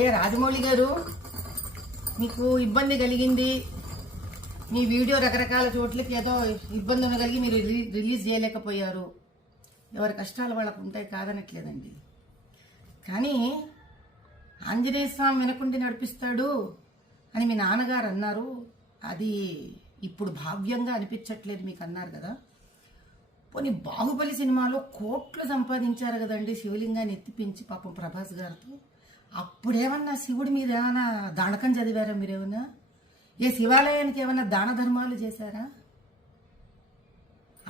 ఏ రాజమౌళి గారు, మీకు ఇబ్బంది కలిగింది, మీ వీడియో రకరకాల చోట్లకి ఏదో ఇబ్బంది కలిగి మీరు రిలీజ్ చేయలేకపోయారు. ఎవరి కష్టాలు వాళ్ళకు ఉంటాయి, కాదనట్లేదండి. కానీ ఆంజనేయ స్వామి వెనకుండి నడిపిస్తాడు అని మీ నాన్నగారు అన్నారు. అది ఇప్పుడు భావ్యంగా అనిపించట్లేదు మీకు అన్నారు కదా. పోనీ బాహుబలి సినిమాలో కోట్లు సంపాదించారు కదండి శివలింగాన్ని ఎత్తిపించి పాపం ప్రభాస్ గారితో. అప్పుడేమన్నా శివుడి మీద ఏమైనా దానకం చదివారా మీరేమన్నా? ఏ శివాలయానికి ఏమన్నా దాన ధర్మాలు చేశారా?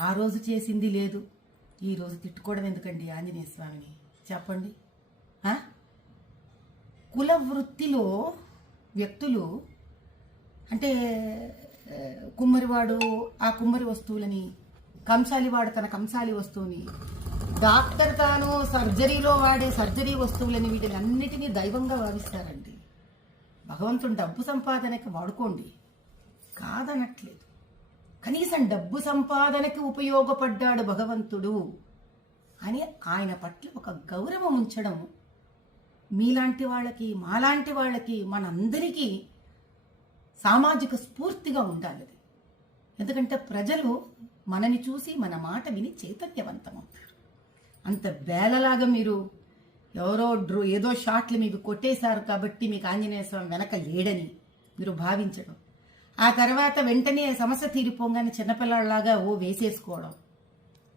ఆ రోజు చేసింది లేదు, ఈ రోజు తిట్టుకోవడం ఎందుకండి ఆంజనేయ స్వామిని చెప్పండి. కుల వృత్తిలో వ్యక్తులు అంటే కుమ్మరివాడు ఆ కుమ్మరి వస్తువులని, కంసాలివాడు తన కంసాలి వస్తువుని, డాక్టర్ తాను సర్జరీలో వాడే సర్జరీ వస్తువులని, వీటిని అన్నిటినీ దైవంగా భావిస్తారండి. భగవంతుడు డబ్బు సంపాదనకి వాడుకోండి, కాదనట్లేదు. కనీసం డబ్బు సంపాదనకి ఉపయోగపడ్డాడు భగవంతుడు అని ఆయన పట్ల ఒక గౌరవం ఉంచడం మీలాంటి వాళ్ళకి, మాలాంటి వాళ్ళకి, మనందరికీ సామాజిక స్ఫూర్తిగా ఉండాలి. ఎందుకంటే ప్రజలు మనని చూసి మన మాట విని చైతన్యవంతమవుతారు. అంత వేలలాగా మీరు ఎవరో ఏదో షాట్లు మీకు కొట్టేశారు కాబట్టి మీకు ఆంజనేయ స్వామి వెనక లేడని మీరు భావించడం, ఆ తర్వాత వెంటనే సమస్య తీరిపోగానే చిన్నపిల్లలాగా వేసేసుకోవడం,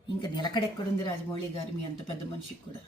ఇంకా నిలకడెక్కడుంది రాజమౌళి గారు మీ అంత పెద్ద మనిషికి కూడా.